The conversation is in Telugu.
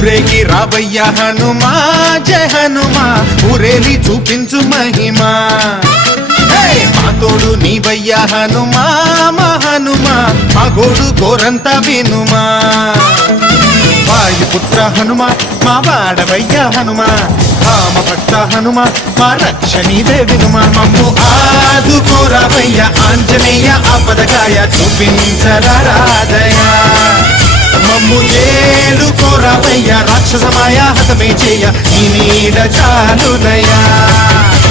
ఊరేగి రావయ్య హనుమా జయ హనుమా ఊరేలి చూపించు మహిమా మా తోడు నీవయ్య హనుమా మా హనుమా మా గోడు గోరంత వినుమా వాయుపుత్ర హనుమా మా వాడవయ్య హనుమా రామభక్త హనుమా మా రక్షణీదే వినుమా మమ్ము ఆదుకోరావయ్య ఆంజనేయ ఆపదకాయ చూపించరాదయ మమ్ము ఏలుకోరావయ్య రాక్షసమాయ హతమే చేయ నీ నీడ చాలునయా